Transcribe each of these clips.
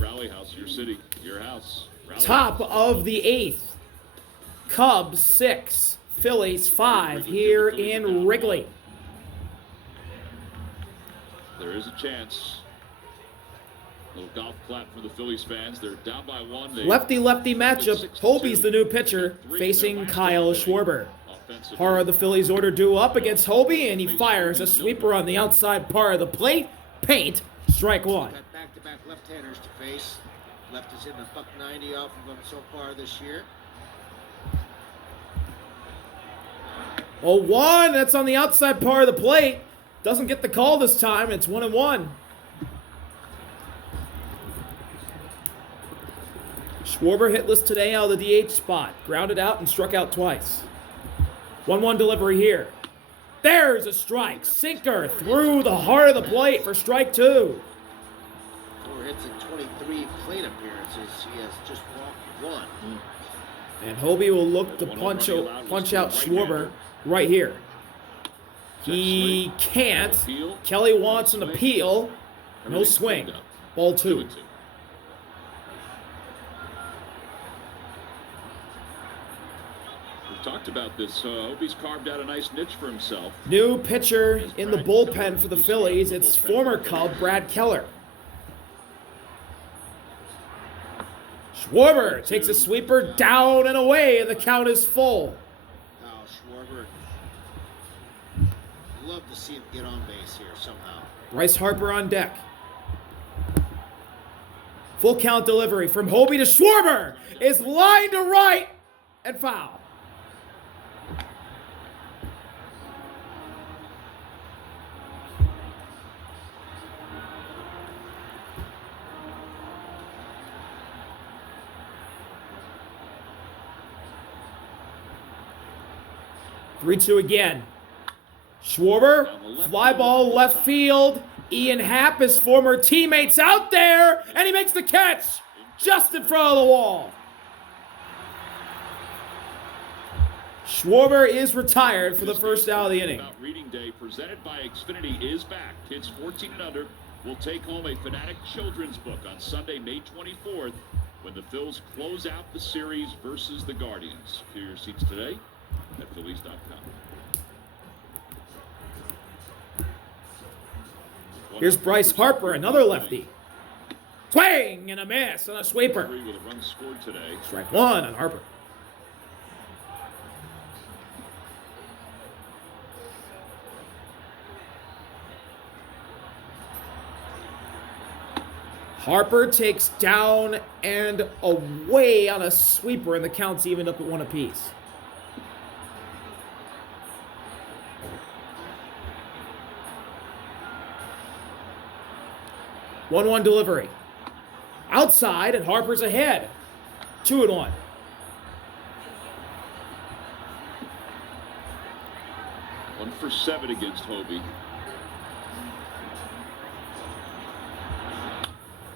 Rally House, your city, your house. Rally Top House. of the 8th. Cubs 6, Phillies 5 here in Wrigley. There is a chance. Little golf clap for the Phillies fans. They're down by 1. Lefty-lefty matchup. Hobie's the new pitcher facing Kyle Schwarber. Part of the Phillies order due up against Hobie, and he fires a sweeper on the outside part of the plate. Paint, strike one. Got back-to-back left-handers to face. Left is hitting a $190 off of them so far this year. 0-1, that's on the outside part of the plate. Doesn't get the call this time. It's 1-1. Schwarber hitless today out of the DH spot. Grounded out and struck out twice. 1-1 delivery here. There's a strike. Sinker through the heart of the plate for strike 2. 4 hits and 23 plate appearances. He has just walked 1. And Hobie will look to punch out Schwarber right here. He can't. Kelly wants an appeal. No swing. Ball 2. Talked about this. Hobie's carved out a nice niche for himself. New pitcher in the bullpen for the Phillies. It's former Cub Brad Keller. Schwarber takes a sweeper down and away, and the count is full. Oh, Schwarber. Love to see him get on base here somehow. Bryce Harper on deck. Full count delivery from Hobie to Schwarber is lined to right and foul. Three-two again. Schwarber, fly ball left field. Ian Happ, his former teammates out there, and he makes the catch just in front of the wall. Schwarber is retired for the first out of the inning. Reading Day presented by Xfinity is back. Kids 14 and under will take home a Fanatic children's book on Sunday, May 24th, when the Phils close out the series versus the Guardians. Secure your seats today at Phillies.com. Here's Bryce Harper, another lefty. Swing and a miss on a sweeper. With a run scored today. Strike 1 on Harper. Harper takes down and away on a sweeper, and the count's evened up at 1 apiece. One delivery. Outside, and Harper's ahead. 2-1. One for 7 against Hobie.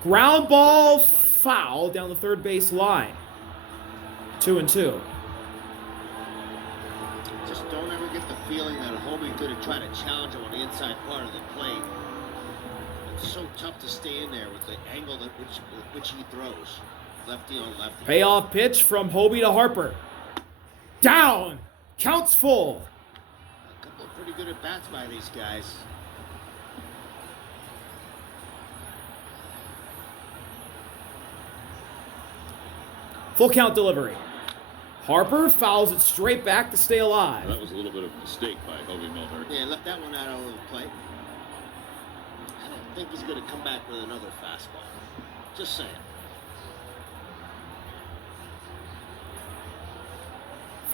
Ground ball foul down the third base line. 2-2. Just don't ever get the feeling that Hobie could have tried to challenge him on the inside part of the plate. It's so tough to stay in there with the angle with which he throws. Lefty on lefty. Payoff pitch from Hobie to Harper. Down. Counts full. A couple of pretty good at-bats by these guys. Full count delivery. Harper fouls it straight back to stay alive. That was a little bit of a mistake by Hobie Milner. Yeah, left that one out over the plate. I don't think he's going to come back with another fastball. Just saying.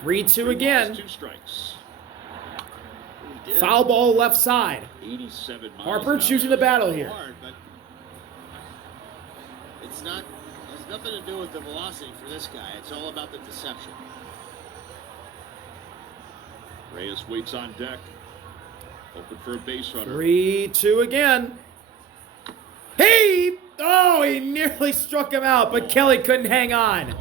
3-2 again. 2 strikes. Foul ball left side. 87 miles Harper choosing the battle here. Hard, but it's not. Has nothing to do with the velocity for this guy. It's all about the deception. Reyes waits on deck. Open for a base runner. 3-2 again. He nearly struck him out, but Kelly couldn't hang on.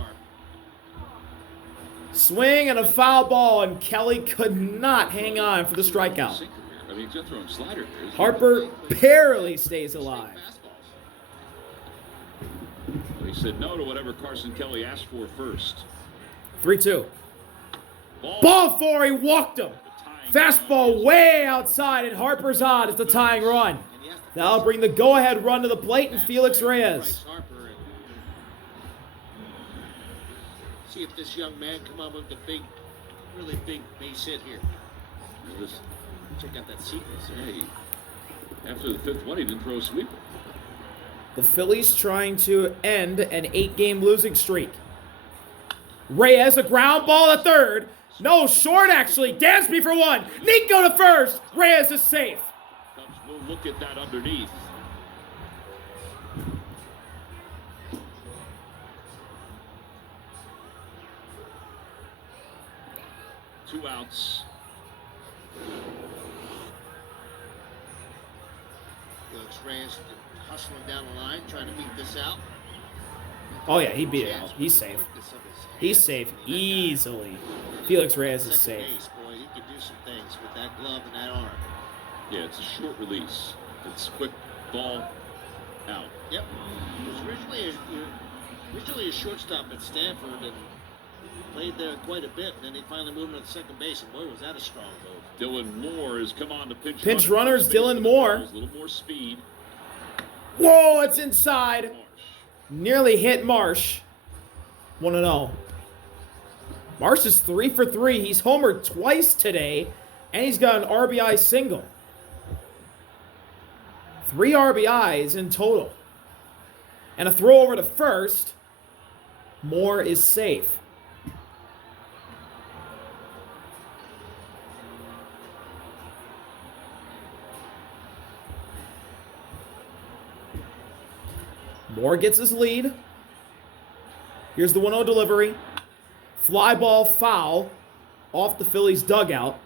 Swing and a foul ball, and Kelly could not hang on for the strikeout. I mean, he's just throwing slider here. Harper barely stays alive. He said no to whatever Carson Kelly asked for first. 3-2. Ball 4, he walked him. Fastball way outside, and Harper's on. It's the tying run. That'll bring the go-ahead run to the plate and Felix Reyes. See if this young man come up with the big, really big base hit here. Check out that sequence. Hey, after the 5th one, he didn't throw a sweeper. The Phillies trying to end an 8-game losing streak. Reyes, a ground ball to third. No, short actually. Dansby for 1. Nico to first. Reyes is safe. Cubs will look at that underneath. Two outs. Felix Reyes hustling down the line, trying to beat this out. Oh yeah, he beat it out. He's safe. He's safe easily. Felix Reyes is safe. Boy, he can do some things with that glove and that arm. Yeah, it's a short release. It's quick ball out. Yep. He was originally a shortstop at Stanford and played there quite a bit, and then he finally moved on to second base, and boy, was that a strong move. Dylan Moore has come on to pinch runners. Dylan Moore. A little more speed. Whoa, it's inside. Nearly hit Marsh. 1-0. Marsh is 3 for 3. He's homered twice today, and he's got an RBI single. 3 RBIs in total. And a throw over to first. Moore is safe. Moore gets his lead. Here's the 1-0 delivery. Fly ball foul off the Phillies dugout.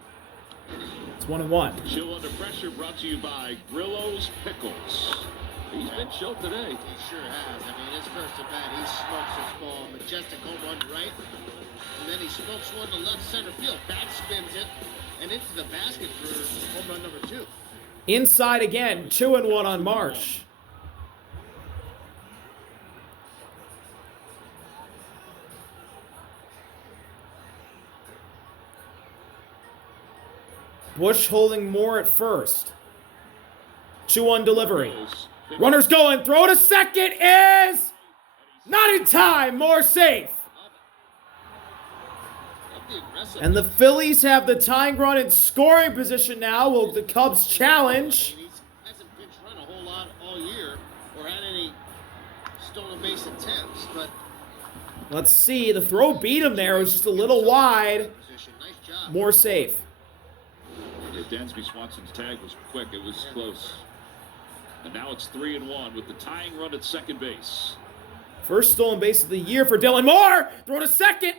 It's 1-1. Chill under pressure brought to you by Grillo's Pickles. He's been chilled today. He sure has. I mean, his first at bat, he smokes this ball. Majestic home run right. And then he smokes one to left center field. Back spins it and into the basket for home run number 2. Inside again. 2-1 on Marsh. Bush holding Moore at first. 2-1 delivery. Runner's going. Throw to second is not in time. Moore safe. And the Phillies have the tying run in scoring position now. Will the Cubs challenge? He hasn't pinch run a whole lot all year or had any stolen base attempts, but let's see. The throw beat him there. It was just a little wide. nice job. Moore safe. Yeah, Dansby Swanson's tag was quick. It was close. And now it's 3-1 with the tying run at second base. First stolen base of the year for Dylan Moore. Throw to second.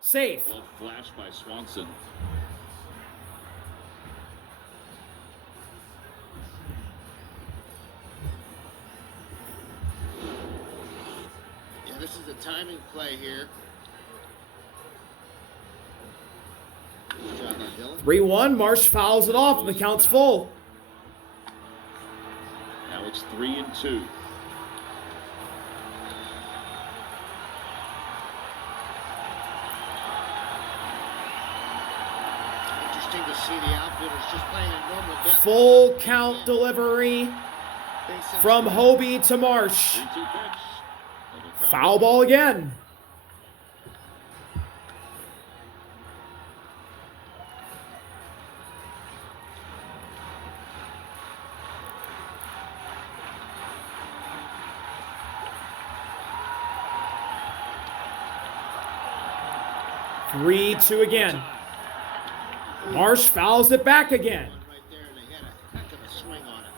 Safe. Well flashed by Swanson. Yeah, this is a timing play here. 3-1. Marsh fouls it off, and the count's full. Now it's 3-2. Interesting to see the outfielders just playing a normal depth. Full count delivery from Hobie to Marsh. 3-2 pitch. Foul ball again. Three-two again. Marsh fouls it back again. Right there, and they had a heck of a swing on it.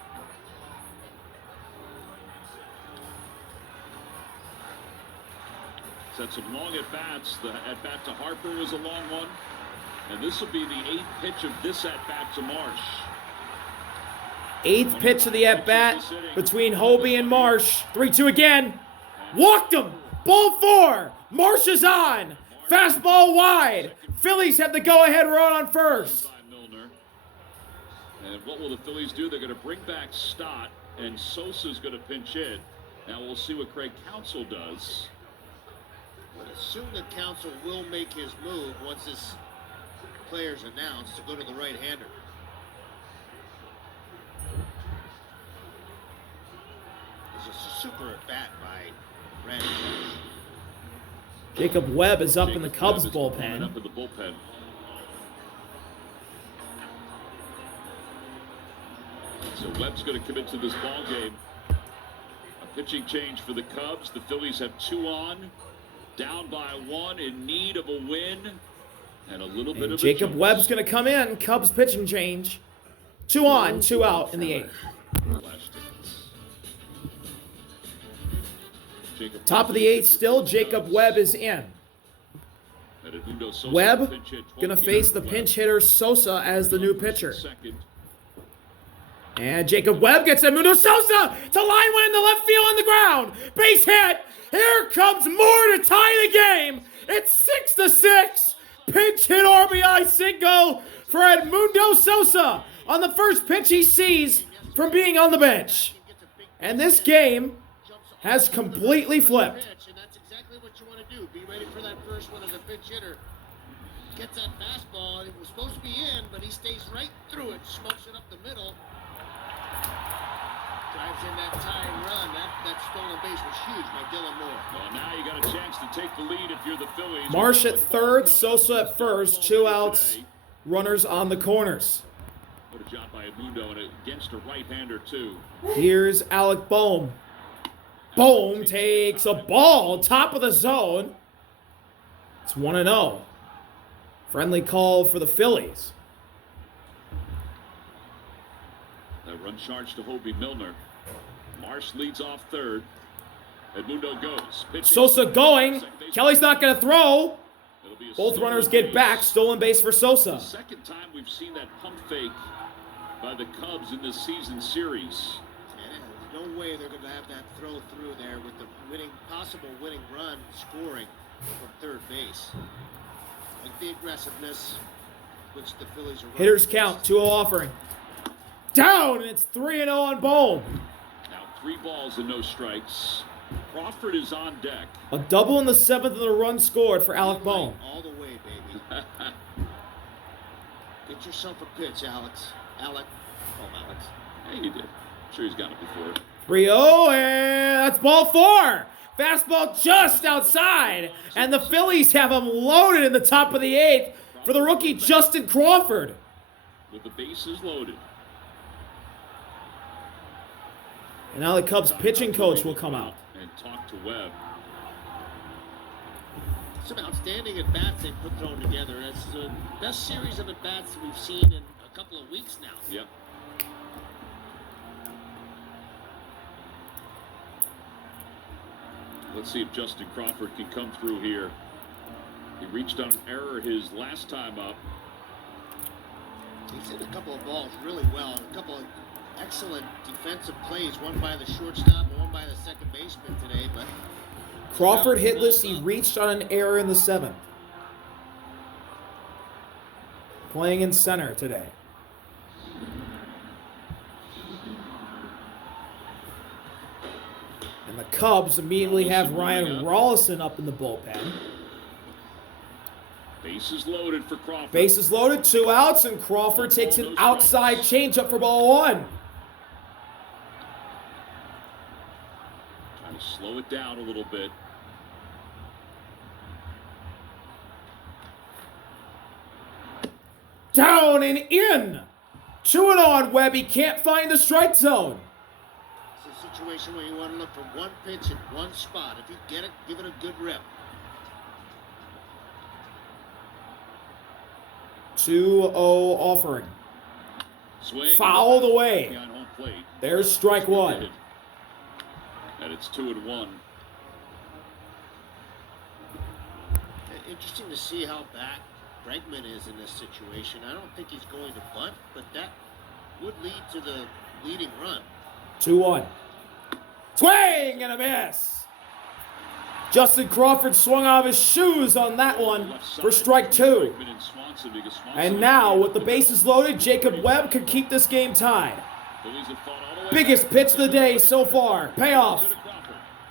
Set some long at-bats. The at-bat to Harper was a long one. And this will be the 8th pitch of this at-bat to Marsh. 8th pitch of the at-bat between Hobie and Marsh. 3-2 again. Walked him. Ball 4. Marsh is on. Fastball wide. Phillies have the go-ahead run on first. And what will the Phillies do? They're going to bring back Stott, and Sosa's going to pinch hit. Now we'll see what Craig Counsell does. But assume that Counsell will make his move once this player's announced to go to the right-hander. This is a super at-bat by Randy. Jacob Webb is up in the Jacob Cubs Webb is bullpen. Up in the bullpen. So Webb's going to commit to this ball game. A pitching change for the Cubs. The Phillies have 2 on, down by 1, in need of a win, and a little bit of Jacob a Webb's going to come in. Cubs pitching change. 2 on, 2 out in the 8th. Top of the 8th still, Jacob Webb is in. Webb going to face the pinch hitter Sosa as the new pitcher. And Jacob Webb gets Edmundo Sosa to line one in the left field on the ground. Base hit. Here comes more to tie the game. It's 6-6. Pinch hit RBI single for Edmundo Sosa on the first pitch he sees from being on the bench. And this game has completely flipped. And that's exactly what you want to do. Be ready for that first one as a pinch hitter. Gets that fastball, and it was supposed to be in, but he stays right through it, smokes it up the middle. Drives in that tying run. That stolen base was huge by Dylan Moore. Well, now you got a chance to take the lead if you're the Phillies. Marsh at third, Sosa at first, 2 outs, runners on the corners. What a job by Edmundo, and against a right-hander, too. Here's Alec Bohm. Bohm takes a ball, top of the zone. It's 1-0. Friendly call for the Phillies. That run charge to Hobie Milner. Marsh leads off third. Edmundo goes. Pitches. Sosa going. Kelly's not going to throw. Both runners get back. Stolen base for Sosa. The second time we've seen that pump fake by the Cubs in this season series. There's no way they're going to have that throw through there with the possible winning run scoring from third base. Like the aggressiveness, which the Phillies are. Hitters count, 2-0 offering. Down, and it's 3-0 on Bohm. Now 3 balls and no strikes. Crawford is on deck. A double in the 7th and a run scored for Alec Bohm. All the way, baby. Get yourself a pitch, Alex. Alex. Hey, you did. I'm sure he's got it before. 3-0, and that's ball 4. Fastball just outside, and the Phillies have him loaded in the top of the 8th for the rookie Justin Crawford. With the bases loaded. And now the Cubs pitching coach will come out. And talk to Webb. Some outstanding at-bats they put thrown together. It's the best series of at-bats that we've seen in a couple of weeks now. Yep. Let's see if Justin Crawford can come through here. He reached on an error his last time up. He's hit a couple of balls really well. A couple of excellent defensive plays, one by the shortstop and one by the second baseman today. But Crawford hitless. He reached on an error in the 7th. Playing in center today. And the Cubs immediately have Ryan Rollison up in the bullpen. Bases loaded for Crawford. Bases loaded, 2 outs, and Crawford takes an outside changeup for ball 1. Trying to slow it down a little bit. Down and in. 2-0 on Webb. He can't find the strike zone. it's a situation where you want to look for one pitch in one spot. If you get it, give it a good rip. 2-0 offering. Swing. Fouled away. Behind home plate. There's strike 1. And it's 2-1. Interesting to see how back Bregman is in this situation. I don't think he's going to bunt, but that would lead to the leading run. 2-1. Swing and a miss. Justin Crawford swung off his shoes on that one for strike 2. And now, with the bases loaded, Jacob Webb could keep this game tied. Biggest pitch of the day so far. Payoff.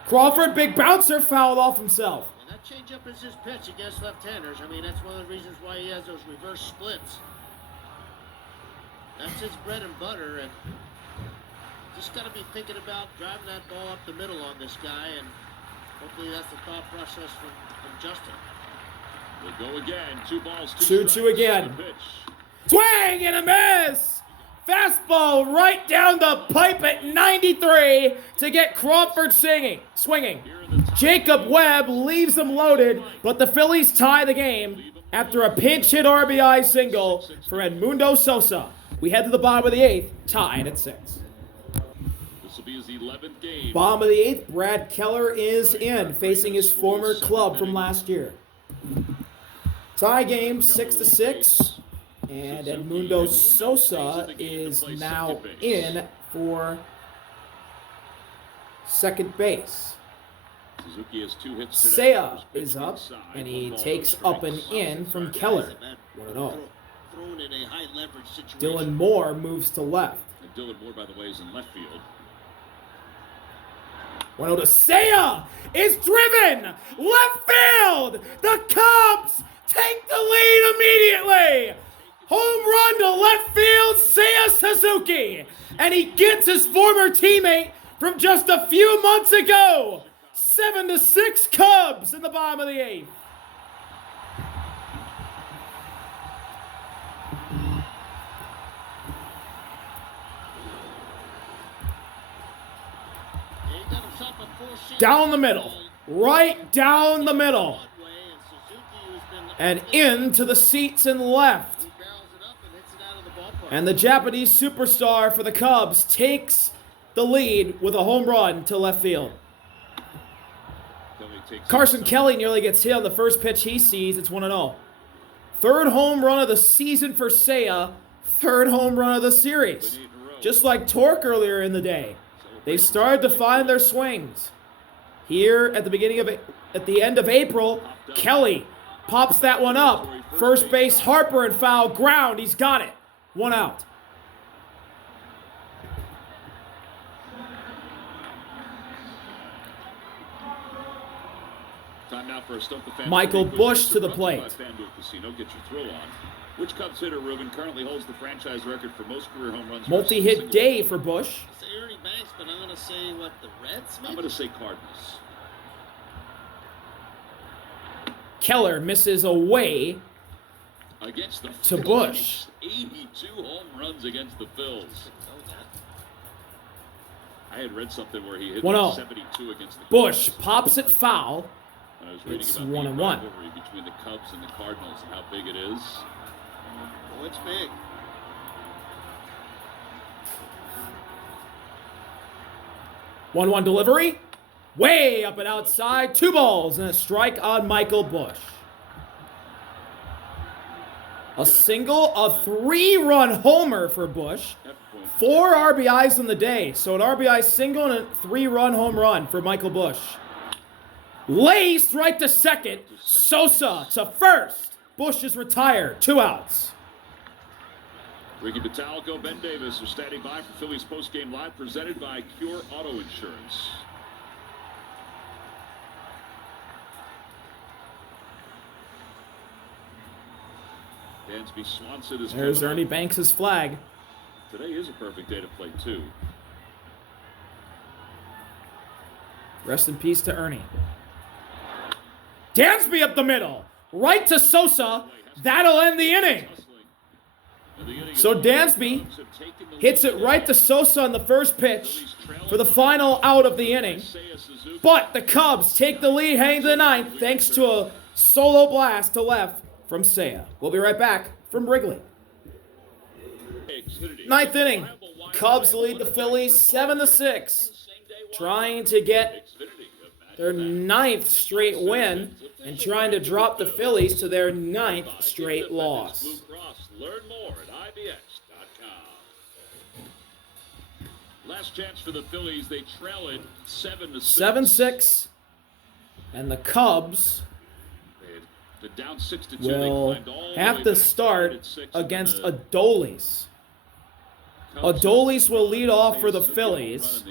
Crawford, big bouncer, fouled off himself. And that changeup is his pitch against left-handers. I mean, that's one of the reasons why he has those reverse splits. That's his bread and butter, and just got to be thinking about driving that ball up the middle on this guy, and hopefully that's the thought process from Justin. We'll go again. 2 balls, 2-2 again. Swing and a miss! Fastball right down the pipe at 93 to get Crawford swinging. Jacob Webb leaves him loaded, but the Phillies tie the game after a pinch hit RBI single for Edmundo Sosa. We head to the bottom of the 8th, tied at 6. This will be his 11th game. Bottom of the 8th, Brad Keller is in, facing his former club from last year. Tie game 6-6. And Edmundo Sosa is now in for second base. Suzuki has 2 hits today. Saya is up, and he takes up and in from Keller. 1-0. Dylan Moore moves to left. And Dylan Moore, by the way, is in left field. 1-0 to Saya is driven left field. The Cubs take the lead immediately. Home run to left field, Seiya Suzuki. And he gets his former teammate from just a few months ago. 7-6 Cubs in the bottom of the 8th. Down the middle. Right down the middle. And into the seats and left. And the Japanese superstar for the Cubs takes the lead with a home run to left field. Carson Kelly nearly gets hit on the first pitch he sees. It's 1-0. Third home run of the season for Seiya. Third home run of the series. Just like Torque earlier in the day. They started to find their swings. Here at the end of April, Kelly pops that one up. First base Harper and foul ground. He's got it. 1 out. Time now for a Michael Busch to the plate. Casino. Get your thrill on. Which Cubs hitter, Ruben, currently holds the franchise record for most career home runs? Multi-hit day for Busch. I say Ernie Banks, but I'm going to say, what, the Reds? Maybe? I'm going to say Cardinals. Keller misses away against the to Busch. 82 home runs against the Phils. I had read something where he hit 72 against the Busch pops it foul. And I was reading it's about 1-1 the rivalry between the Cubs and the Cardinals and how big it is. Oh, it's big. 1-1 delivery. Way up and outside. 2 balls and a strike on Michael Busch. A single, a 3-run homer for Busch. 4 RBIs in the day. So an RBI single and a 3-run home run for Michael Busch. Laced right to second. Sosa to first. Busch is retired. 2 outs. Ricky Battalico, Ben Davis are standing by for Phillies postgame live, presented by Cure Auto Insurance. Dansby Swanson is There's Ernie Banks' flag. Today is a perfect day to play, too. Rest in peace to Ernie. Dansby up the middle. Right to Sosa. That'll end the inning. So Dansby hits it right to Sosa on the first pitch for the final out of the inning. But the Cubs take the lead heading to the 9th thanks to a solo blast to left from Seiya. We'll be right back from Wrigley. 9th inning. Cubs lead the Phillies 7-6. Trying to get their 9th straight win and trying to drop the Phillies to their 9th straight loss. Learn more at IBX.com. Last chance for the Phillies. They trail it 7-6. 7-6. And the Cubs down 6-2. will have to start against Adolis. Adolis will lead off for the Phillies,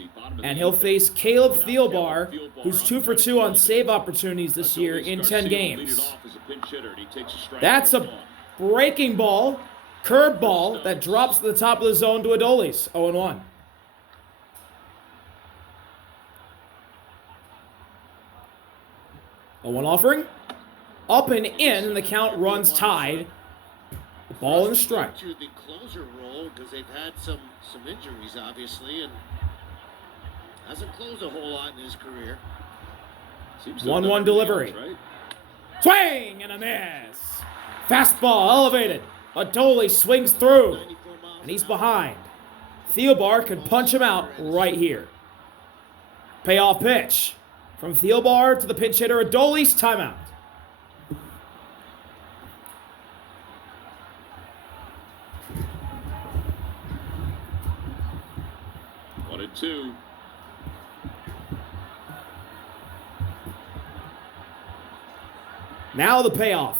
and he'll face Caleb Thielbar, who's 2 for 2 on save opportunities this year in 10 games. That's a breaking ball, curve ball that drops to the top of the zone to Adolis, 0-1. A 1 offering, up and in, and the count runs tied. The ball and strike. To the closer role because they've had some injuries, obviously, and hasn't closed a whole lot in his career. 1-1 delivery. Right? Swing and a miss. Fastball elevated. Adolis swings through, and he's behind. Thielbar can punch him out right here. Payoff pitch. From Thielbar to the pinch hitter, Adolis, timeout. One and two. Now the payoff.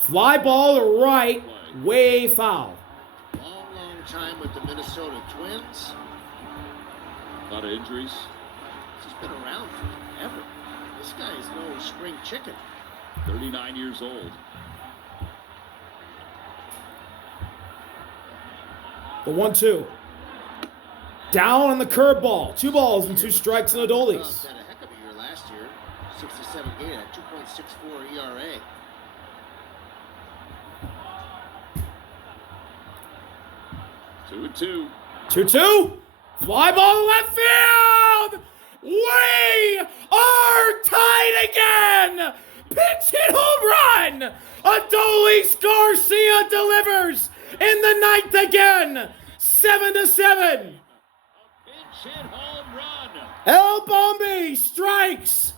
Fly ball to right, way foul. Long time with the Minnesota Twins. A lot of injuries. He's been around forever. This guy is no spring chicken. 39 years old. The 1-2. Down on the curveball. 2 balls and 2 strikes and Adolis. Had a heck of a year last year. 67 games at 2.64 ERA. Two and two. 2-2. Fly ball to left field. We are tied again. Pitch hit home run. Adolis Garcia delivers in the 9th again. 7-7. Pitch hit home run. El Bombi strikes.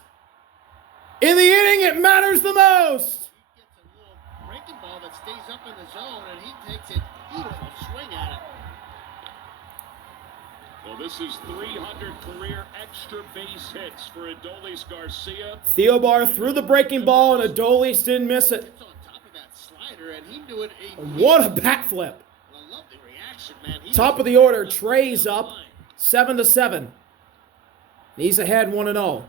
In the inning, it matters the most. He gets a little breaking ball that stays up in the zone, and he takes it. Beautiful swing at it. Well, this is 300 career extra base hits for Adolis Garcia. Thielbar threw the breaking ball, and Adolis didn't miss it. It's on top of that slider, and he knew it. What a bat flip. I love the reaction, man. Top of the order, Trey's up 7-7. He's ahead 1-0.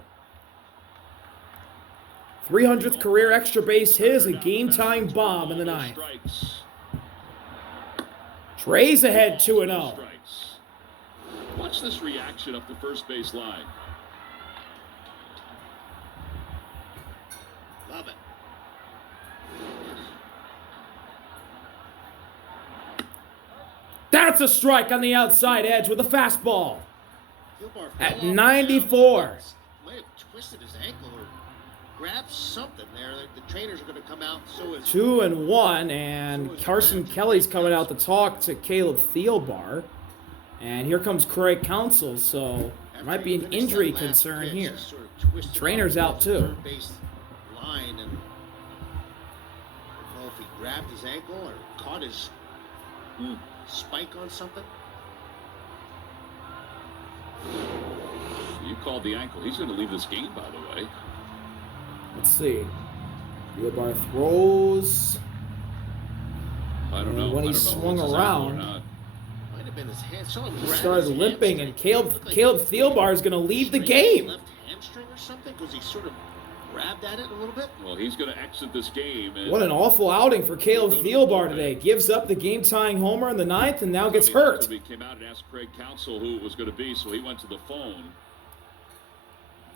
300th career extra base hit is a game-tying bomb in the 9th. Trey's ahead 2-0. Watch this reaction up the first base line. Love it. That's a strike on the outside edge with a fastball. At 94. Might have twisted his ankle or grabbed something there. The trainers are going to come out. So is 2-1, and Carson Kelly's coming out to talk to Caleb Thielbar. And here comes Craig Counsell, so there might be an injury concern here. Trainer's out too. Line and I don't know if he grabbed his ankle or caught his spike on something. You called the ankle. He's going to leave this game, by the way. Let's see. Thielbar throws. I don't know. When he swung around, Might have been his hand. he started limping, and Caleb Thielbar is going to leave the game. Left hamstring or something because he sort of grabbed at it a little bit. Well, he's going to exit this game. And What an awful outing for Caleb Thielbar today. Gives up the game-tying homer in the 9th and now gets hurt. He came out and asked Craig Counsell who it was going to be, so he went to the phone.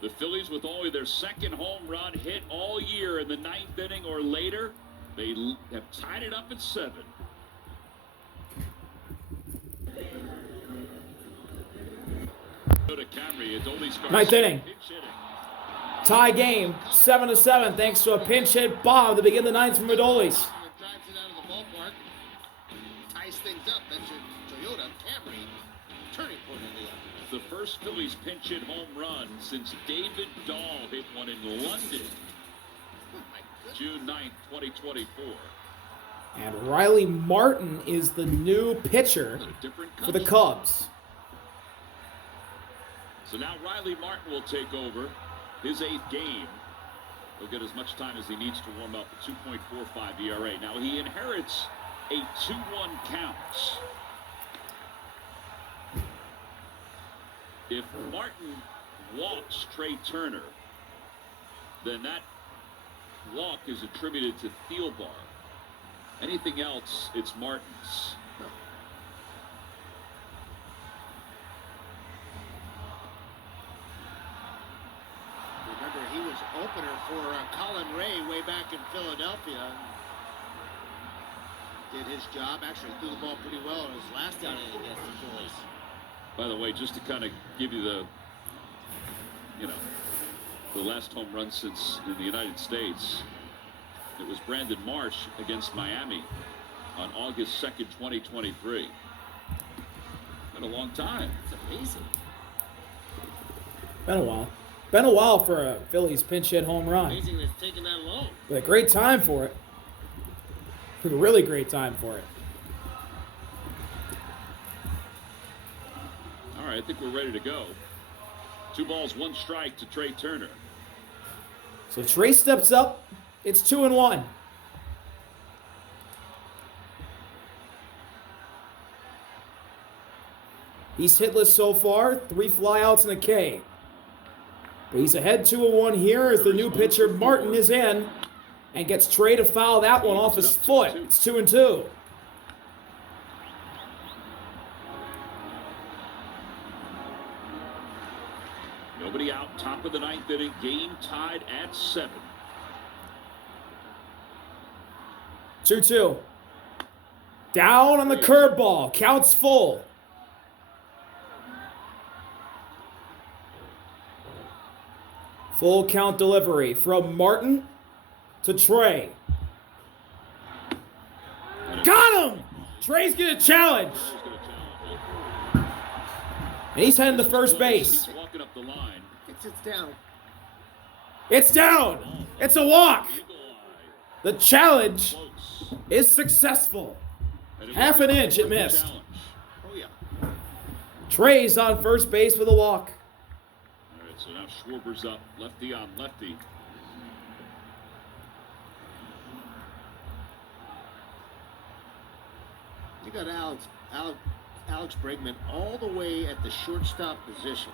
The Phillies, with only their second home run hit all year in the 9th inning or later, they have tied it up at 7. Ninth inning. Tie game, 7-7, thanks to a pinch hit bomb to begin the 9th from Adolis. Drives it out of the ballpark, ties things up. That's your Toyota Camry turning point in the afternoon. The first Phillies pinch hit home run since David Dahl hit one in London, June 9th, 2024. And Riley Martin is the new pitcher for the Cubs. So now Riley Martin will take over his 8th game. He'll get as much time as he needs to warm up at 2.45 ERA. Now he inherits a 2-1 count. if Martin walks Trey Turner, then that walk is attributed to Thielbar. Anything else, it's Martin's. Remember, he was opener for Colin Ray way back in Philadelphia. Did his job, actually threw the ball pretty well in his last outing against the Phillies. By the way, just to kind of give you the, the last home run since in the United States, it was Brandon Marsh against Miami on August 2nd, 2023. Been a long time. It's amazing. Been a while. Been a while for a Phillies pinch hit home run. Amazing it's taken that long. But a great time for it. A really great time for it. All right, I think we're ready to go. 2 balls, 1 strike to Trey Turner. So Trey steps up. It's 2-1. He's hitless so far. 3 flyouts and a K. But he's ahead 2-1 here as the new pitcher Martin is in and gets Trey to foul that one off his foot. It's 2-2. Nobody out, top of the 9th inning, game tied at 7. 2-2. Down on the curveball. Counts full. Full count delivery from Martin to Trey. Got him! Trey's gonna challenge. And he's heading to first base. He's walking up the line. It's down. It's down. It's a walk. The challenge is successful. Half an inch it missed. Oh, yeah. Trey's on first base with a walk. All right, so now Schwarber's up, lefty on lefty. You got Alex Bregman all the way at the shortstop position.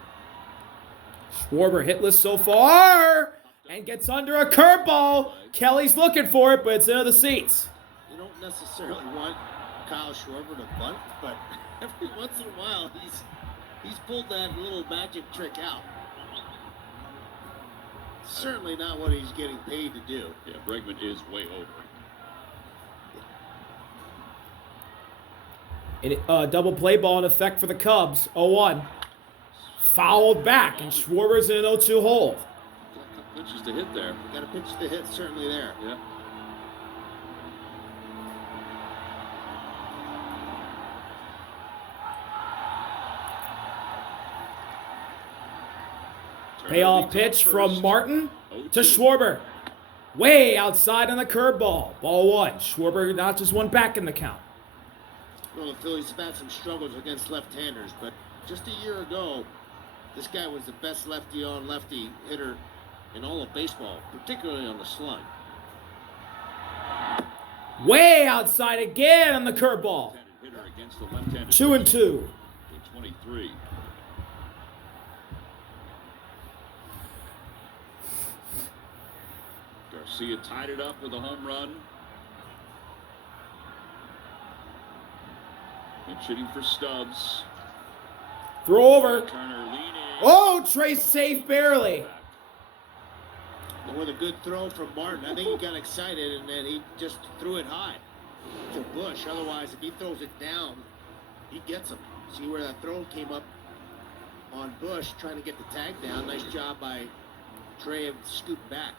Schwarber hitless so far and gets under a curveball. Kelly's looking for it, but it's into the seats. You don't necessarily want Kyle Schwarber to bunt, but every once in a while he's pulled that little magic trick out. Certainly not what he's getting paid to do. Yeah, Bregman is way over. A double play ball in effect for the Cubs. 0-1. Fouled back, and Schwarber's in an 0-2 hole. Pitches to hit there. Got a pitch to hit, certainly there. Yeah. Payoff pitch from Martin to Schwarber. Way outside on the curveball. Ball 1. Schwarber notches one back in the count. Well, the Phillies have had some struggles against left-handers, but just a year ago, this guy was the best lefty-on-lefty hitter in all of baseball, particularly on the slug. Way outside again on the curveball. 2-2. 23. Garcia tied it up with a home run. And shooting for Stubbs. Throw over. Turner leaning. Oh, Trey safe barely. And with a good throw from Martin, I think he got excited and then he just threw it high to Bush. Otherwise, if he throws it down, he gets him. See where that throw came up on Bush, trying to get the tag down. Nice job by Trey of scooting back.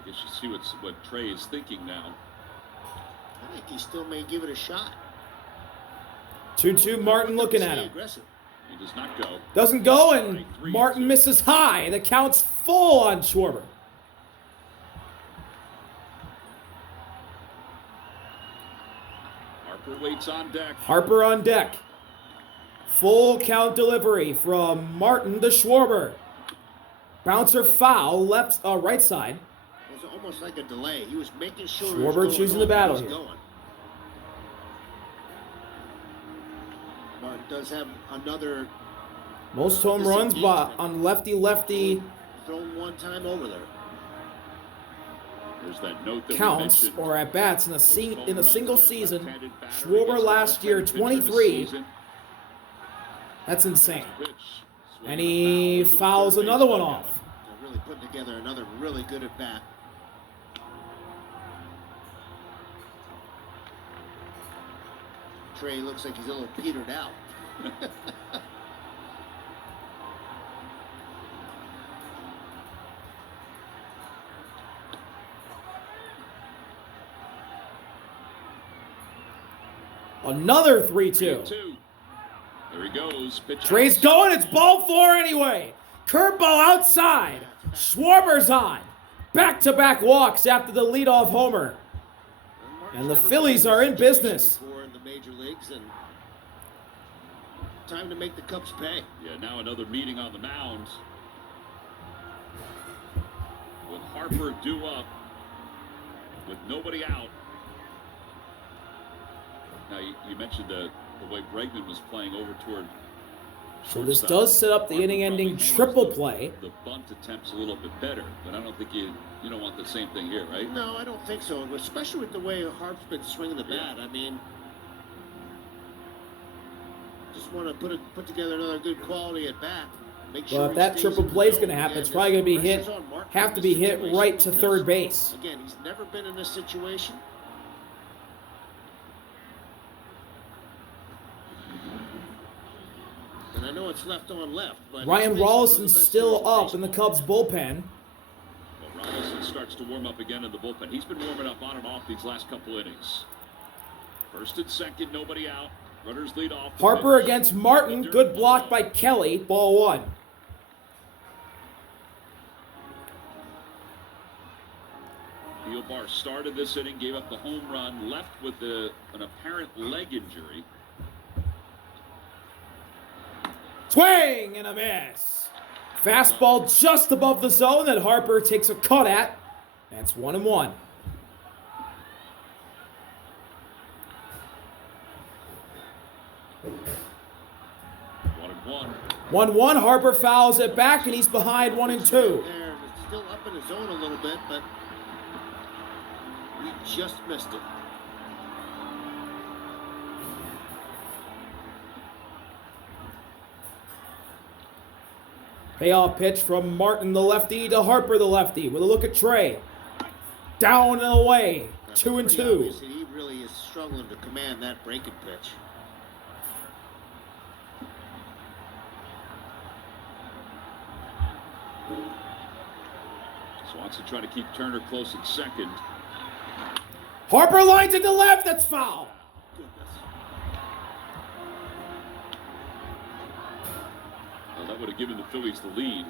I guess you see what Trey is thinking now. I think he still may give it a shot. 2-2, Martin looking at him. Aggressive. He does not go. Doesn't go, and Martin misses high. The count's full on Schwarber. Harper waits on deck. Harper on deck. Full count delivery from Martin to Schwarber. Bouncer foul, right side. It was almost like a delay. He was making sure. Schwarber choosing the battle here. Going. Martin does have another Most home runs on lefty-lefty thrown one time over there. There's that note that counts we mentioned. or at bats in a single season. Left-handed batter Schwarber against last year, left-handed pitcher this 23. season. That's insane. Pitch. And he fouls another one off. They're really putting together another really good at bat. Trey looks like he's a little petered out. Another 3-2. There he goes. Pitch Trey's out. going. It's ball four anyway. Curveball outside. Schwarber's on. Back-to-back walks after the leadoff homer. And the Phillies are in business. In the major leagues, and time to make the Cubs pay. Yeah, now another meeting on the mound. With Harper due up. With nobody out. Now, you mentioned the way Bregman was playing over toward So this shortstop. does set up the Harper inning-ending probably triple handles play. The bunt attempt's a little bit better, but I don't think you don't want the same thing here, right? No, I don't think so, especially with the way Harp's been swinging the bat. I mean, just want to put together another good quality at bat. Make sure Well, if he that stays triple in the play is zone. going to happen, Again, it's probably going to be pressure's hit, on Martin have in to this be hit situation right to because, third base. Again, he's never been in this situation. And I know it's left on left, but Ryan he's facing one of the Rollison's best still hitters in up in the baseball. Cubs bullpen. Well, Robinson starts to warm up again in the bullpen. He's been warming up on and off these last couple innings. First and second, nobody out. Runners lead off. Harper against Martin. Good block by Kelly. Ball one. Bar started this inning, gave up the home run, left with an apparent leg injury. Swing and a miss. Fastball just above the zone that Harper takes a cut at. That's 1-1. One. 1-1. Harper fouls it back, and he's behind 1-2. There, it's still up in his zone a little bit, but he just missed it. Payoff pitch from Martin, the lefty, to Harper, the lefty, with a look at Trey. Down and away. That's 2-2. pretty obvious that he really is struggling to command that breaking pitch. Swanson trying to keep Turner close at second. Harper lines it to left. That's foul. Goodness. Well, that would have given the Phillies the lead.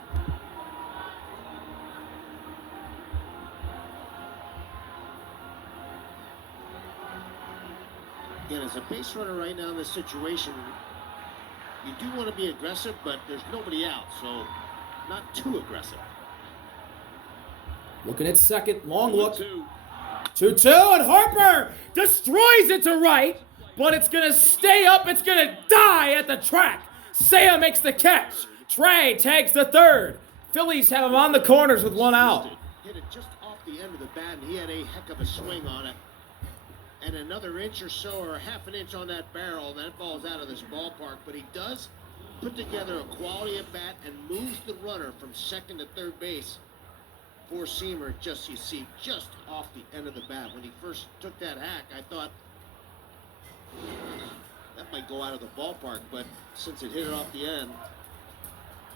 Again, as a base runner right now in this situation, you do want to be aggressive, but there's nobody out, so not too aggressive. Looking at second. Long look. 2-2. 2-2, and Harper destroys it to right, but it's going to stay up. It's going to die at the track. Seiya makes the catch. Trey tags the third. Phillies have him on the corners with one out. Hit it just off the end of the bat, and he had a heck of a swing on it. And another inch or so, or half an inch on that barrel, and that ball's out of this ballpark. But he does put together a quality at bat and moves the runner from second to third base. Four-seamer, just you see, just off the end of the bat. When he first took that hack, I thought that might go out of the ballpark, but since it hit it off the end.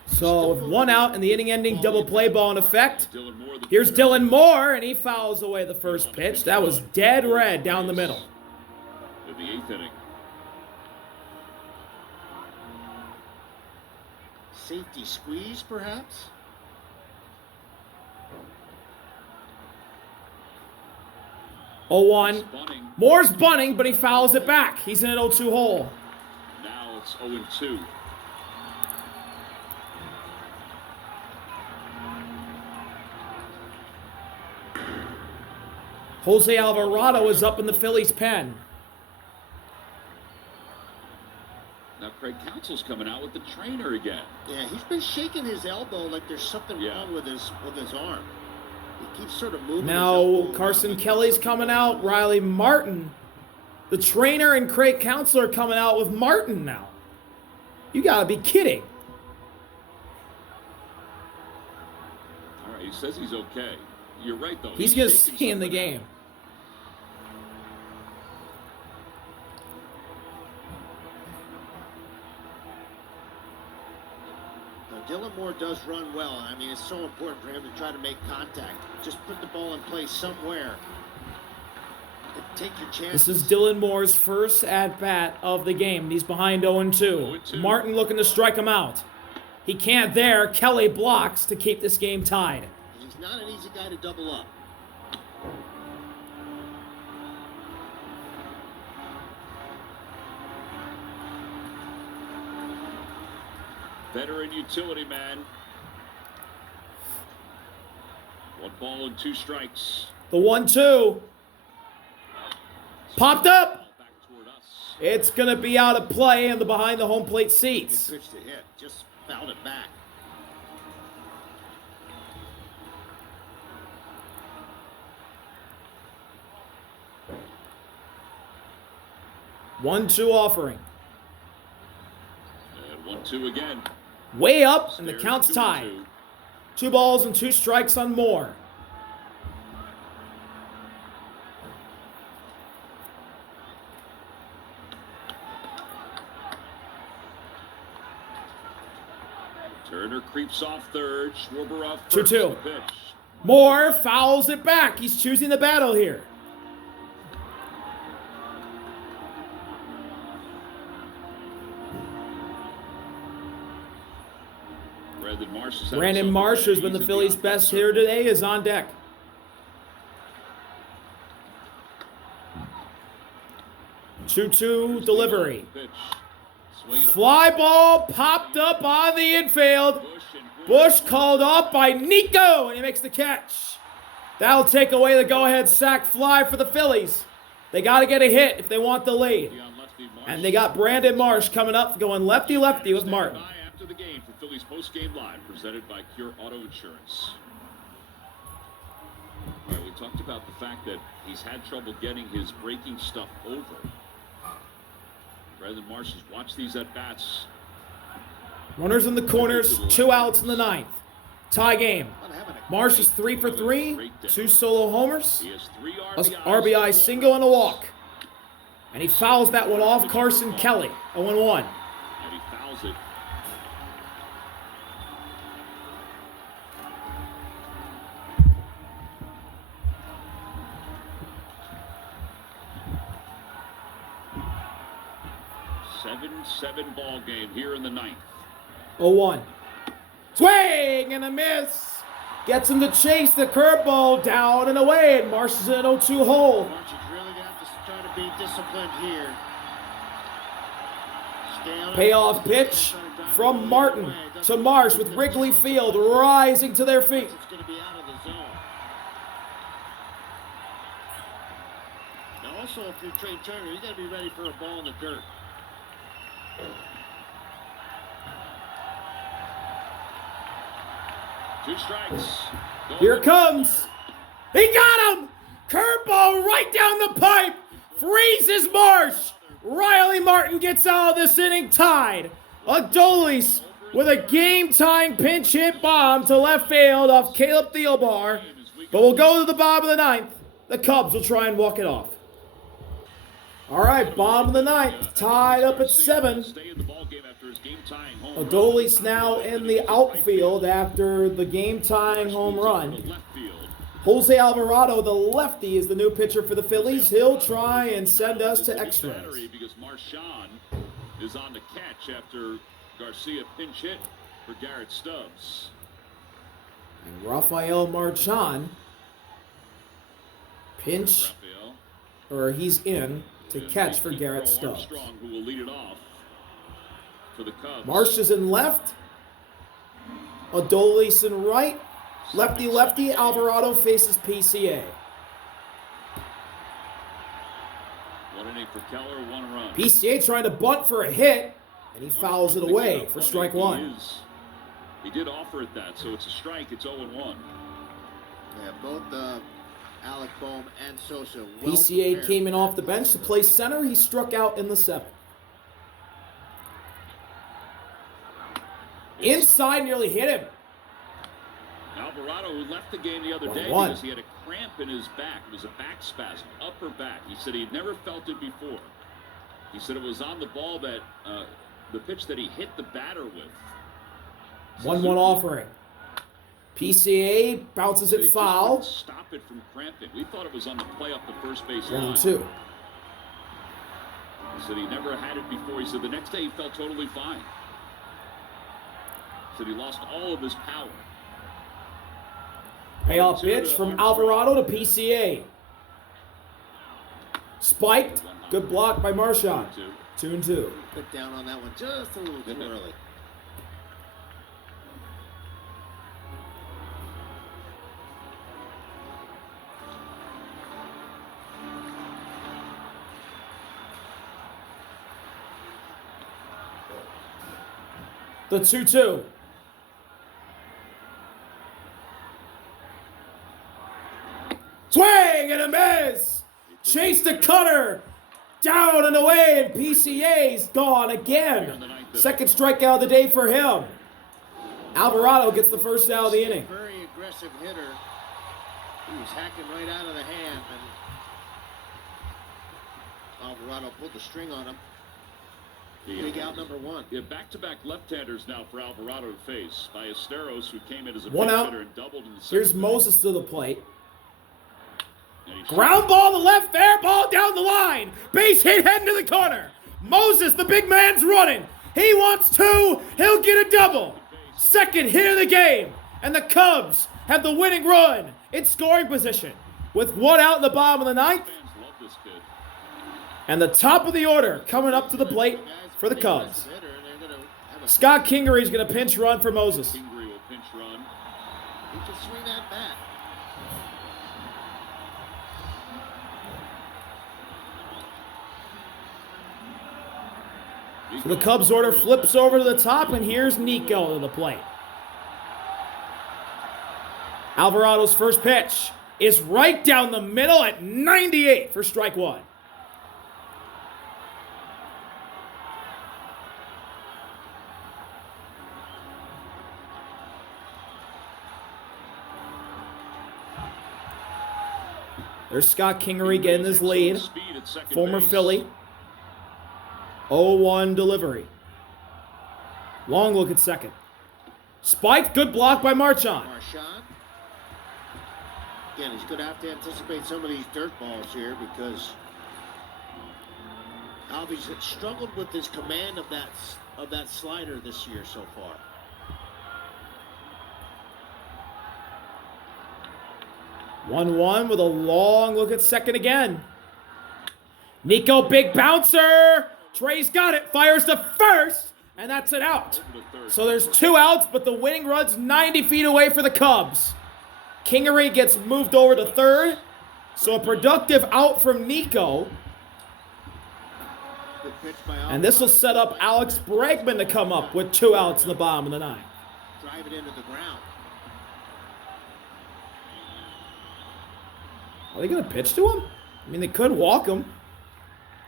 So with one out and the inning-ending double play ball in effect, Dylan Moore, the here's Dylan Moore, and he fouls away the first pitch. That was dead red down the middle. in the 8th inning. Safety squeeze, perhaps? Oh, 1. Bunting. Moore's bunting, but he fouls it back. He's in an 0-2 hole. Now it's 0-2. Jose Alvarado is up in the Phillies pen. Now Craig Counsell's coming out with the trainer again. Yeah, he's been shaking his elbow like there's something wrong with his arm. He keeps sort of moving. Now Carson Kelly's coming out. Riley Martin, the trainer, and Craig Counsell are coming out with Martin now. You gotta be kidding. All right, he says he's okay. You're right, though. He's gonna stay in the game. Dylan Moore does run well. I mean, it's so important for him to try to make contact. Just put the ball in place somewhere. And take your chances. This is Dylan Moore's first at-bat of the game. He's behind 0-2. 0-2. Martin looking to strike him out. He can't there. Kelly blocks to keep this game tied. He's not an easy guy to double up. Veteran utility man. 1 ball and 2 strikes. The 1-2. Popped up. Back toward us. It's going to be out of play in the behind the home plate Good seats. pitch to hit. Just fouled it back. One-two offering. And 1-2 again. Way up, and the There's count's 2-2. tied. 2 balls and 2 strikes on Moore. Turner creeps off third. Schwarber off first. 2-2. The pitch. Moore fouls it back. He's choosing the battle here. Brandon Marsh, who's been the Phillies' best hitter today, is on deck. Two-two delivery. Fly ball popped up on the infield. Bush called off by Nico, and he makes the catch. That'll take away the go-ahead sac fly for the Phillies. They got to get a hit if they want the lead. And they got Brandon Marsh coming up, going lefty-lefty with Martin. After the game for Phillies Post-Game Live, presented by Cure Auto Insurance. All right, we talked about the fact that he's had trouble getting his breaking stuff over. Brandon Marsh has watched these at-bats. Runners in the corners, 2 outs in the 9th. Tie game. Marsh is 3 for 3, 2 solo homers, He has 3 a RBIs. RBI single and a walk. And he fouls that one off Carson Kelly, 0-1. And he fouls it. Seven ball game here in the 9th. 0-1. Swing and a miss. Gets him to chase the curveball down and away, and Marsh is in an 0-2 hole. Marsh is really going to have to try to be disciplined here. Payoff pitch from Martin to Marsh with Wrigley Field rising to their feet. It's going to be out of the zone. Now also, if you're Trey Turner, you got to be ready for a ball in the dirt. Two strikes. Here it comes. He got him. Curveball right down the pipe. Freezes Marsh. Riley Martin gets out of this inning tied. Adolis with a game-tying pinch hit bomb to left field off Caleb Thielbar. But we'll go to the bottom of the 9th. The Cubs will try and walk it off. All right, bottom of the 9th, tied up at 7. Adolis now in the outfield after the game-tying home run. Jose Alvarado, the lefty, is the new pitcher for the Phillies. He'll try and send us to extras. Because Marchand is on the catch after Garcia pinch hit for Garrett Stubbs. And Rafael Marchand pinch, or he's in to catch for Garrett Stubbs. Who will lead it off for the Cubs. Marsh is in left. Adolis in right. Lefty-lefty, Alvarado faces PCA. 1 inning for Keller, 1 run. PCA trying to bunt for a hit. And he fouls it away for strike one. He did offer it that, so it's a strike. It's 0-1. Yeah, both Alec Boehm and Sosa. PCA came in off the bench to play center. He struck out in the 7th. Inside, nearly hit him. Alvarado, who left the game the other day 1-1. because he had a cramp in his back. It was a back spasm, upper back. He said he'd never felt it before. He said it was on the ball that, the pitch that he hit the batter with. 1-1 offering. PCA bounces it foul. Stop it from cramping. We thought it was on the play up the first base line. 1-2. He said he never had it before. He said the next day he felt totally fine. He said he lost all of his power. Payoff pitch from Alvarado to PCA. Spiked. Good block by Marchand. 2-2. Put down on that one just a little too early. The 2-2. Swing and a miss. Chase the cutter. Down and away, and PCA's gone again. Second strikeout of the day for him. Alvarado gets the first out of the inning. Very aggressive hitter. He was hacking right out of the hand, and Alvarado pulled the string on him. Big out number 1. Yeah, back-to-back left-handers now for Alvarado to face. Ballesteros, who came in as a One pinch out. hitter and doubled in the second. Here's Moses to the plate. And he Ground ball to left, fair ball down the line. Base hit heading to the corner. Moses, the big man's running. He wants 2. He'll get a double. Second hit of the game. And the Cubs have the winning run in scoring position. With 1 out in the bottom of the 9th. fans love this kid. And the top of the order coming up to the plate for the Cubs. Scott Kingery's going to pinch run for Moses. Kingery will pinch run. He can swing that bat. So the Cubs order flips over to the top, and here's Nico to the plate. Alvarado's first pitch is right down the middle at 98 for strike 1. There's Scott Kingery getting his lead. Speed at second Former base. Philly. 0-1 delivery. Long look at second. Spiked, good block by Marchand. Marchand. Again, he's going to have to anticipate some of these dirt balls here because Alvy's struggled with his command of that slider this year so far. 1-1 with a long look at second again. Nico, big bouncer. Trey's got it, fires to first, and that's an out. So there's 2 outs, but the winning run's 90 feet away for the Cubs. Kingery gets moved over to third, so a productive out from Nico. Good pitch by And this will set up Alex Bregman to come up with 2 outs in the bottom of the 9th. Drive it into the ground. Are they going to pitch to him? I mean, they could walk him.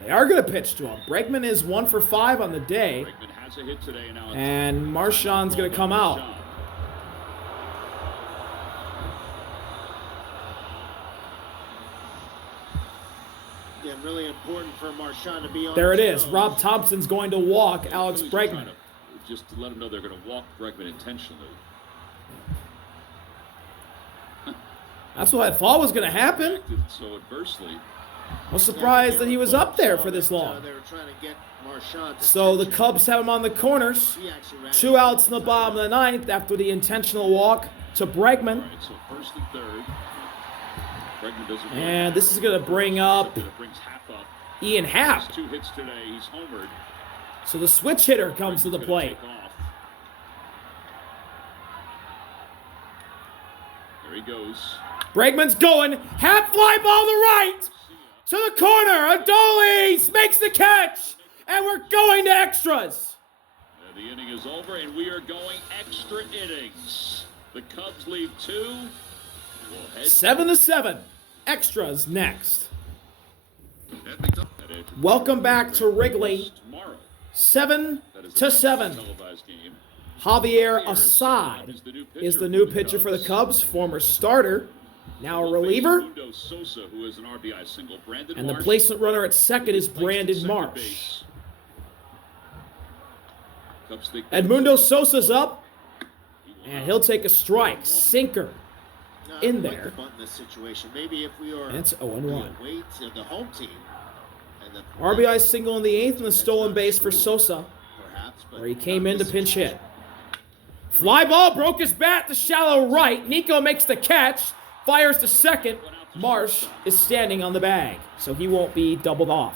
They are going to pitch to him. Bregman is 1 for 5 on the day. Bregman has a hit today, now And Marchand's going to come out. Yeah, really important for Marchand to be on. There it his is. toes. Rob Thompson's going to walk Alex Phillies are Bregman. trying to- just to let him know they're going to walk Bregman intentionally. That's what I thought was going to happen. Acted so adversely. I was surprised that he was up there for this long. They were trying to get Marchand. So the Cubs have him on the corners. He actually ran 2 outs in the bottom of the 9th after the intentional walk to Bregman. All right, so first and third. Bregman doesn't. And this is going to bring up It brings Happ up. Ian Happ. His 2 hits today. He's homered. So the switch hitter comes to the Bregman's gonna plate. take off. There he goes. Bregman's going. Happ fly ball to right. To the corner. Adolis makes the catch. And we're going to extras. The inning is over, and we are going extra innings. The Cubs lead 2. 7-7. Extras next. Welcome back to Wrigley. 7-7. Javier Assad is the new pitcher for the Cubs, former starter, now a reliever. And the placement runner at second is Brandon Marsh. Edmundo Sosa's up, and he'll take a strike. Sinker in there. Maybe if we are and it's 0-1. The home team. RBI single in the 8th and the stolen base for Sosa, where he came in to pinch hit. Fly ball broke his bat to shallow right. Nico makes the catch, fires to second. Marsh is standing on the bag, so he won't be doubled off.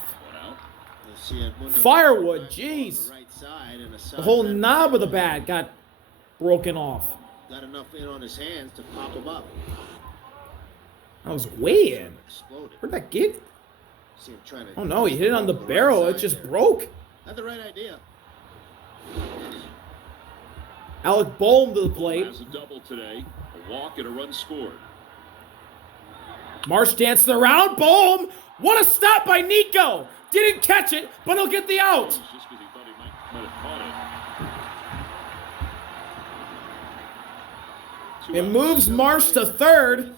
Firewood, jeez. The whole knob of the bat got broken off. Got enough in on his hands to pop him up. That was way in. Where'd that get? Oh no, he hit it on the barrel. It just broke. Had the right idea. Alec Boehm to the plate. Has a double today. A walk and a run scored. Marsh dancing around. Boehm. What a stop by Nico. Didn't catch it, but he'll get the out. Just because he thought he might have caught it. It moves Marsh to third.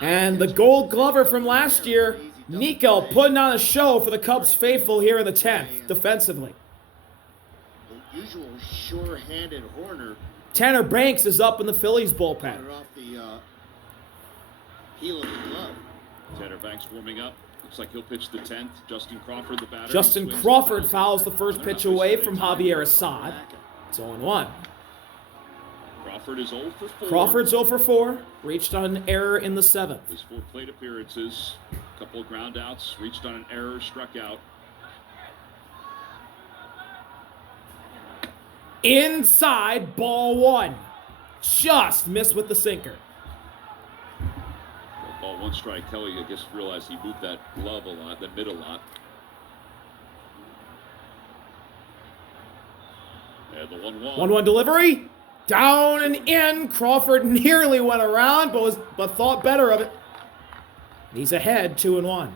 And the Gold Glover from last year, Nico, putting on a show for the Cubs faithful here in the 10th, defensively. The usual sure-handed Horner. Tanner Banks is up in the Phillies bullpen. Off the heel of the glove. Tanner Banks warming up. Looks like he'll pitch the 10th. Justin Crawford, the batter. Justin Crawford fouls the first pitch away from Javier Assad. It's 0-1. Crawford is 0 for 4. Crawford's 0 for 4. Reached on an error in the 7th. His 4 plate appearances. A couple of ground outs. Reached on an error. Struck out. Inside, ball 1. Just missed with the sinker. Ball 1 strike. Kelly, I guess, realized he moved that glove a lot, that mid a lot. And the 1-1. 1-1 delivery. Down and in. Crawford nearly went around, but thought better of it. He's ahead, 2-1.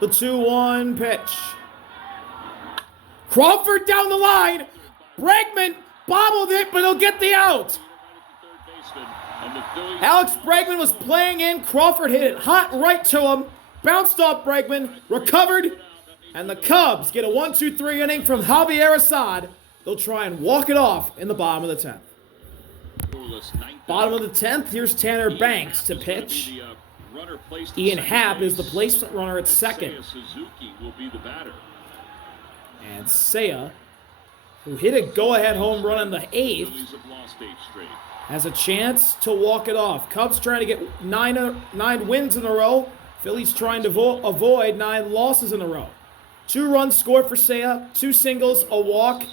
The 2-1 pitch. Crawford down the line. Bregman bobbled it, but he'll get the out. Alex Bregman was playing in. Crawford hit it hot right to him. Bounced off Bregman, recovered, and the Cubs get a 1-2-3 inning from Javier Assad. They'll try and walk it off in the bottom of the 10th. Bottom of the 10th, here's Tanner Banks to pitch. Ian Happ is the placement runner at second. And Seiya, who hit a go-ahead home run in the 8th, has a chance to walk it off. Cubs trying to get nine wins in a row. Phillies trying to avoid 9 losses in a row. 2 runs scored for Seiya, 2 singles, a walk,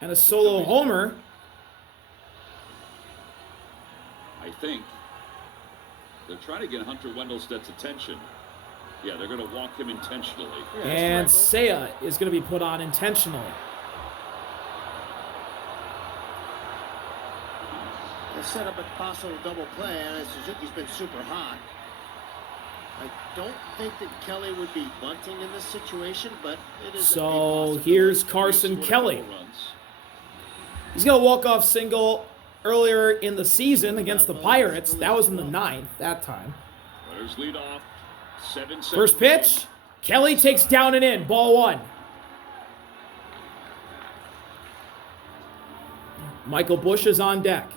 and a solo homer. I think they're trying to get Hunter Wendelstedt's attention. Yeah, they're going to walk him intentionally. And Seiya is going to be put on intentionally. They set up a possible double play, and Suzuki's been super hot. I don't think that Kelly would be bunting in this situation, but it is. So here's Carson Kelly. He's got a walk-off single earlier in the season against the Pirates. That was in the 9th that time. Lead off. 7-7. First pitch, Kelly takes down and in, ball 1. Michael Busch is on deck.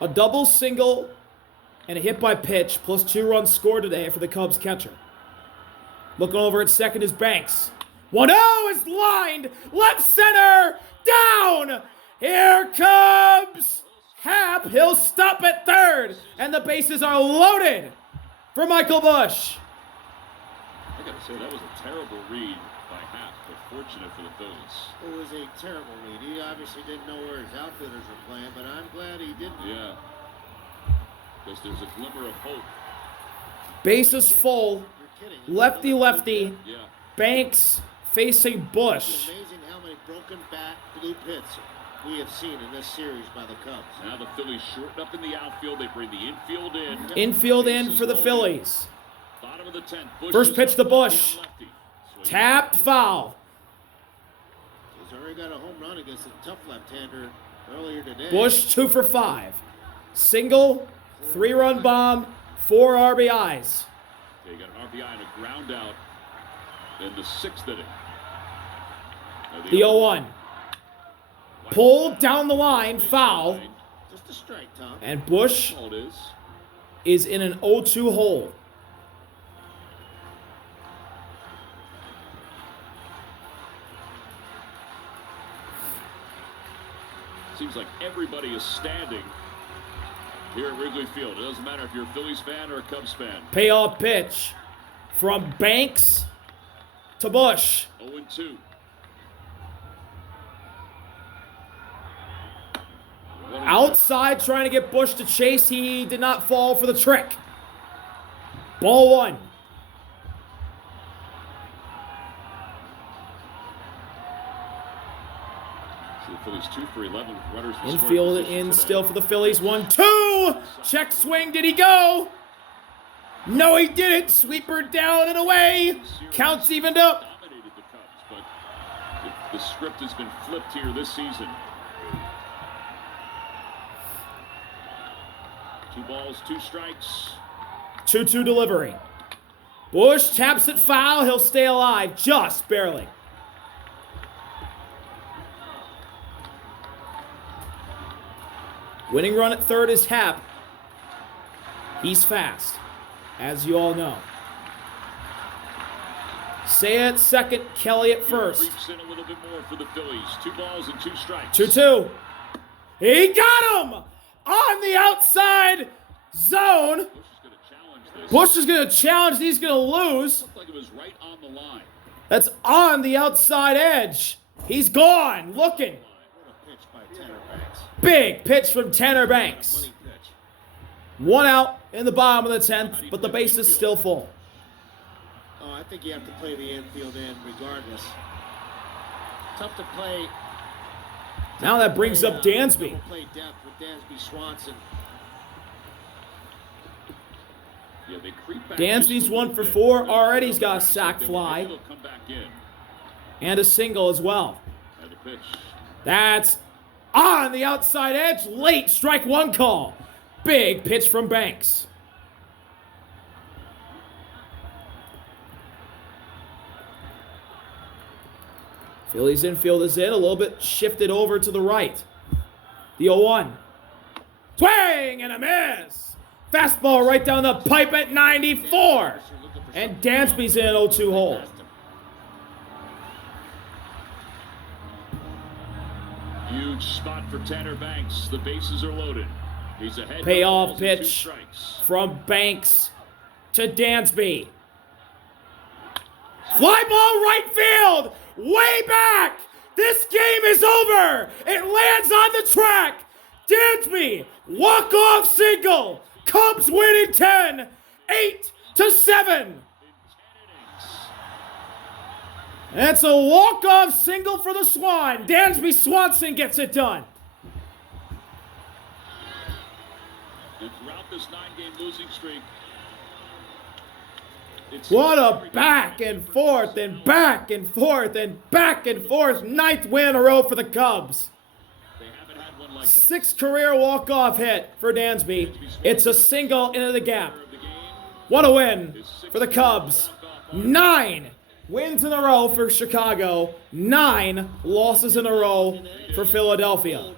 A double, single, and a hit by pitch, plus 2 runs scored today for the Cubs catcher. Looking over at second is Banks. 1-0 is lined, left center, down! Here comes Happ. He'll stop at third, and the bases are loaded for Michael Busch. I gotta say, that was a terrible read by Happ, but fortunate for the Phillies. It was a terrible read. He obviously didn't know where his outfielders were playing, but I'm glad he didn't. Yeah. because there's a glimmer of hope. Bases full. You're kidding. Lefty. Yeah. Banks facing Bush. It's amazing how many broken bat blue pits we have seen in this series by the Cubs. Now the Phillies shorten up in the outfield. They bring the infield in. Infield in for the Phillies. Bottom of the 10th. Bush First pitch to Bush. lefty. Swing. Tapped foul. He's already got a home run against a tough left-hander earlier today. Bush 2 for 5. Single, 3-run bomb, 4 RBIs. They got an RBI and a ground out in the 6th inning. The 0-1. Pulled down the line, foul. Just a strike, Tom. And Bush That's all it is. is in an 0-2 hole. Seems like everybody is standing here at Wrigley Field. It doesn't matter if you're a Phillies fan or a Cubs fan. Payoff pitch from Banks to Bush. 0-2. Outside trying to get Bush to chase. He did not fall for the trick. Ball 1. The Phillies 2 for 11 with runners in scoring Infield position in today. still for the Phillies. 1-2. Check swing. Did he go? No, he didn't. Sweeper down and away. Counts evened up. Dominated the Cubs, but the script has been flipped here this season. 2 balls, 2 strikes. 2-2 delivery. Bush taps it foul. He'll stay alive. Just barely. Winning run at third is Happ. He's fast, as you all know. Say at second, Kelly at first. Creeps in a little bit more for the Phillies. 2 balls and 2 strikes. 2-2. He got him on the outside zone. Bush is going to challenge this. Bush is going to challenge. He's going to lose. Looked like it was right on the line. That's on the outside edge. He's gone. Looking. What a pitch by Tanner Banks. Big pitch from Tanner Banks. Money pitch. 1 out in the bottom of the 10th, but the base is still full. Oh, I think you have to play the infield in regardless. Tough to play. Now that brings up Dansby. Double play depth with Dansby Swanson. Yeah, they creep back Dansby's just a 1 little for bit. 4. Already he's got a sac fly They'll come back in. and a single as well. And the pitch. That's on the outside edge. Late strike 1 call. Big pitch from Banks. Phillies infield is in. A little bit shifted over to the right. The 0-1. Swing and a miss. Fastball right down the pipe at 94. And Dansby's in an 0-2 hole. Huge spot for Tanner Banks. The bases are loaded. He's ahead. Payoff No balls and 2 pitch strikes. from Banks to Dansby. Fly ball right field. Way back. This game is over. It lands on the track. Dansby, walk-off single. Cubs win in 10, 8-7. That's a walk-off single for the Swan. Dansby Swanson gets it done. And throughout this 9-game losing streak, it's What a back and forth and back and forth and back and forth. 9th win in a row for the Cubs. They haven't had one like that. 6th career walk-off hit for Dansby. It's a single into the gap. What a win for the Cubs. 9 wins in a row for Chicago. 9 losses in a row for Philadelphia.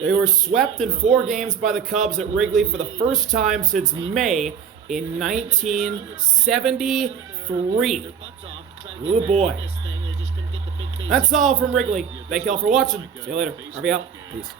They were swept in 4 games by the Cubs at Wrigley for the first time since May in 1973. Oh boy. That's all from Wrigley. Thank y'all for watching. See you later. RB out. Peace.